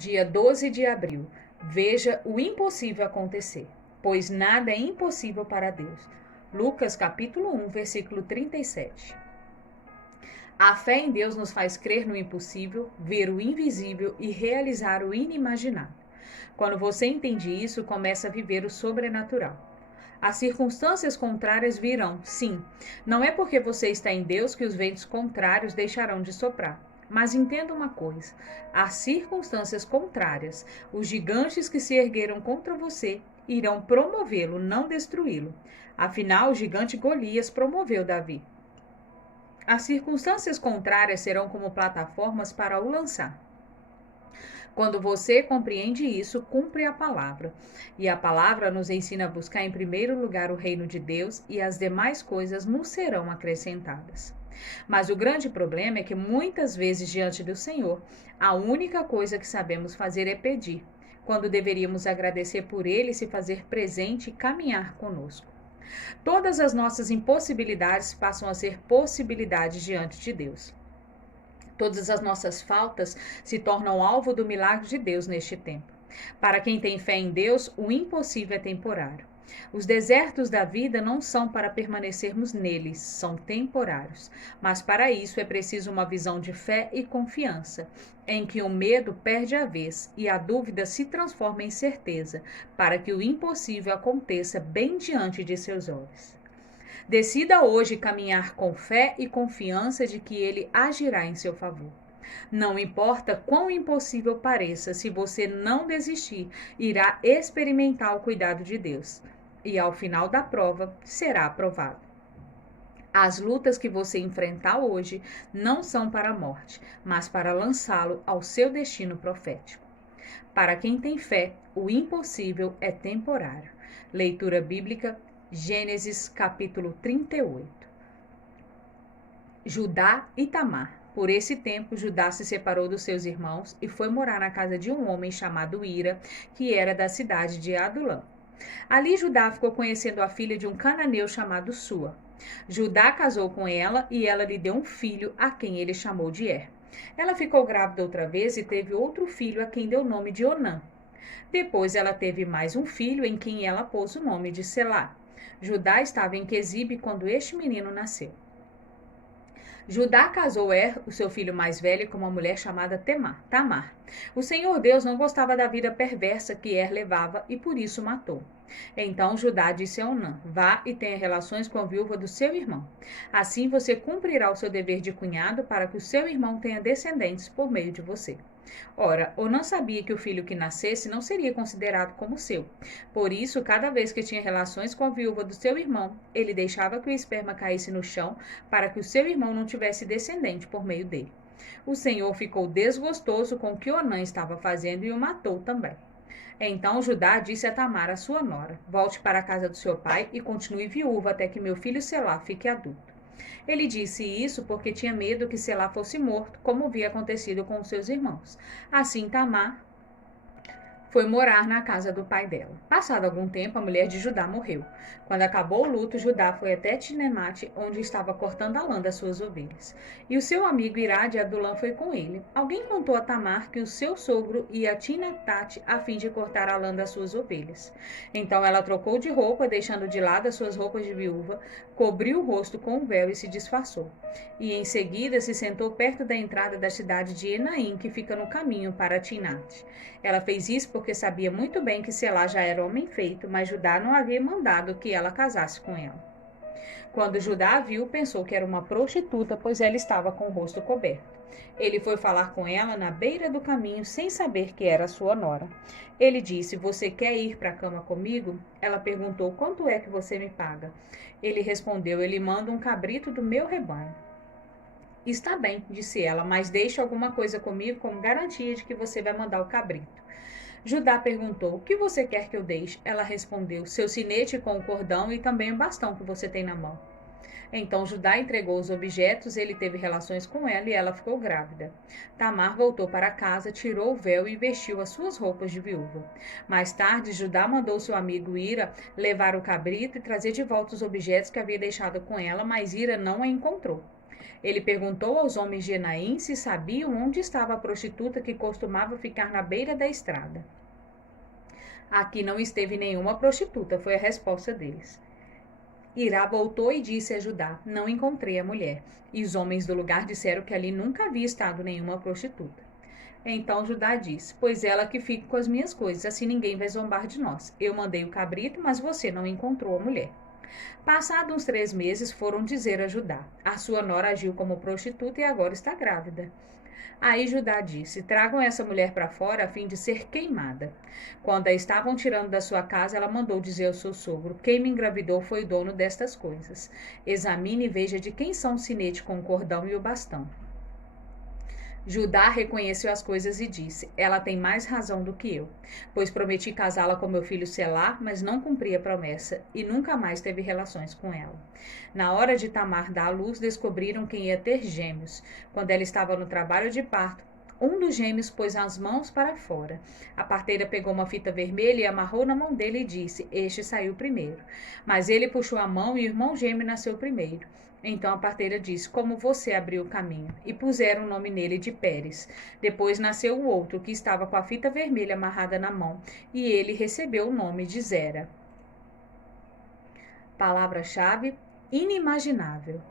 Dia 12 de abril. Veja o impossível acontecer, pois nada é impossível para Deus. Lucas capítulo 1, versículo 37. A fé em Deus nos faz crer no impossível, ver o invisível e realizar o inimaginável. Quando você entende isso, começa a viver o sobrenatural. As circunstâncias contrárias virão, sim. Não é porque você está em Deus que os ventos contrários deixarão de soprar. Mas entenda uma coisa: as circunstâncias contrárias, os gigantes que se ergueram contra você, irão promovê-lo, não destruí-lo. Afinal, o gigante Golias promoveu Davi. As circunstâncias contrárias serão como plataformas para o lançar. Quando você compreende isso, cumpre a palavra. E a palavra nos ensina a buscar em primeiro lugar o reino de Deus e as demais coisas nos serão acrescentadas. Mas o grande problema é que muitas vezes diante do Senhor, a única coisa que sabemos fazer é pedir, quando deveríamos agradecer por Ele se fazer presente e caminhar conosco. Todas as nossas impossibilidades passam a ser possibilidades diante de Deus. Todas as nossas faltas se tornam alvo do milagre de Deus neste tempo. Para quem tem fé em Deus, o impossível é temporário. Os desertos da vida não são para permanecermos neles, são temporários. Mas para isso é preciso uma visão de fé e confiança, em que o medo perde a vez e a dúvida se transforma em certeza, para que o impossível aconteça bem diante de seus olhos. Decida hoje caminhar com fé e confiança de que Ele agirá em seu favor. Não importa quão impossível pareça, se você não desistir, irá experimentar o cuidado de Deus. E ao final da prova, será aprovado. As lutas que você enfrentar hoje não são para a morte, mas para lançá-lo ao seu destino profético. Para quem tem fé, o impossível é temporário. Leitura bíblica, Gênesis capítulo 38. Judá e Tamar. Por esse tempo, Judá se separou dos seus irmãos e foi morar na casa de um homem chamado Ira, que era da cidade de Adulã. Ali Judá ficou conhecendo a filha de um cananeu chamado Sua. Judá casou com ela e ela lhe deu um filho, a quem ele chamou de Er. Ela ficou grávida outra vez e teve outro filho, a quem deu o nome de Onã. Depois ela teve mais um filho, em quem ela pôs o nome de Selá. Judá estava em Quezibe quando este menino nasceu. Judá casou o seu filho mais velho, com uma mulher chamada Tamar. O Senhor Deus não gostava da vida perversa que levava e por isso matou. Então Judá disse a Onã: vá e tenha relações com a viúva do seu irmão. Assim você cumprirá o seu dever de cunhado para que o seu irmão tenha descendentes por meio de você. Ora, Onã sabia que o filho que nascesse não seria considerado como seu. Por isso, cada vez que tinha relações com a viúva do seu irmão, ele deixava que o esperma caísse no chão para que o seu irmão não tivesse descendente por meio dele. O Senhor ficou desgostoso com o que Onã estava fazendo e o matou também. Então Judá disse a Tamar, a sua nora: volte para a casa do seu pai e continue viúva até que meu filho Selá fique adulto. Ele disse isso porque tinha medo que Selá fosse morto, como havia acontecido com os seus irmãos. Assim Tamar foi morar na casa do pai dela. Passado algum tempo, a mulher de Judá morreu. Quando acabou o luto, Judá foi até Tinemate, onde estava cortando a lã das suas ovelhas. E o seu amigo Irá de Adulã foi com ele. Alguém contou a Tamar que o seu sogro ia a Tinetate a fim de cortar a lã das suas ovelhas. Então ela trocou de roupa, deixando de lado as suas roupas de viúva, cobriu o rosto com um véu e se disfarçou. E em seguida se sentou perto da entrada da cidade de Enaim, que fica no caminho para Tinate. Ela fez isso porque sabia muito bem que Selá já era homem feito, mas Judá não havia mandado que ela casasse com ela. Quando Judá a viu, pensou que era uma prostituta, pois ela estava com o rosto coberto. Ele foi falar com ela na beira do caminho, sem saber que era sua nora. Ele disse: você quer ir para a cama comigo? Ela perguntou: quanto é que você me paga? Ele respondeu: ele manda um cabrito do meu rebanho. Está bem, disse ela, mas deixe alguma coisa comigo como garantia de que você vai mandar o cabrito. Judá perguntou: o que você quer que eu deixe? Ela respondeu: seu sinete com o cordão e também o bastão que você tem na mão. Então Judá entregou os objetos, ele teve relações com ela e ela ficou grávida. Tamar voltou para casa, tirou o véu e vestiu as suas roupas de viúva. Mais tarde, Judá mandou seu amigo Ira levar o cabrito e trazer de volta os objetos que havia deixado com ela, mas Ira não a encontrou. Ele perguntou aos homens de Enaim se sabiam onde estava a prostituta que costumava ficar na beira da estrada. Aqui não esteve nenhuma prostituta, foi a resposta deles. Irá voltou e disse a Judá: Não encontrei a mulher. E os homens do lugar disseram que ali nunca havia estado nenhuma prostituta. Então Judá disse: Pois ela que fica com as minhas coisas, assim ninguém vai zombar de nós. Eu mandei o cabrito, mas você não encontrou a mulher. Passados uns 3 meses, foram dizer a Judá: A sua nora agiu como prostituta e agora está grávida. Aí Judá disse: Tragam essa mulher para fora a fim de ser queimada. Quando a estavam tirando da sua casa, ela mandou dizer ao seu sogro: Quem me engravidou foi o dono destas coisas. Examine e veja de quem são o sinete com o cordão e o bastão. Judá reconheceu as coisas e disse: Ela tem mais razão do que eu, pois prometi casá-la com meu filho Selá, mas não cumpri a promessa e nunca mais teve relações com ela. Na hora de Tamar dar à luz, descobriram que ia ter gêmeos. Quando ela estava no trabalho de parto, um dos gêmeos pôs as mãos para fora. A parteira pegou uma fita vermelha e amarrou na mão dele e disse: Este saiu primeiro. Mas ele puxou a mão e o irmão gêmeo nasceu primeiro. Então a parteira disse: Como você abriu o caminho? E puseram o nome nele de Pérez. Depois nasceu o outro, que estava com a fita vermelha amarrada na mão, e ele recebeu o nome de Zera. Palavra-chave: inimaginável.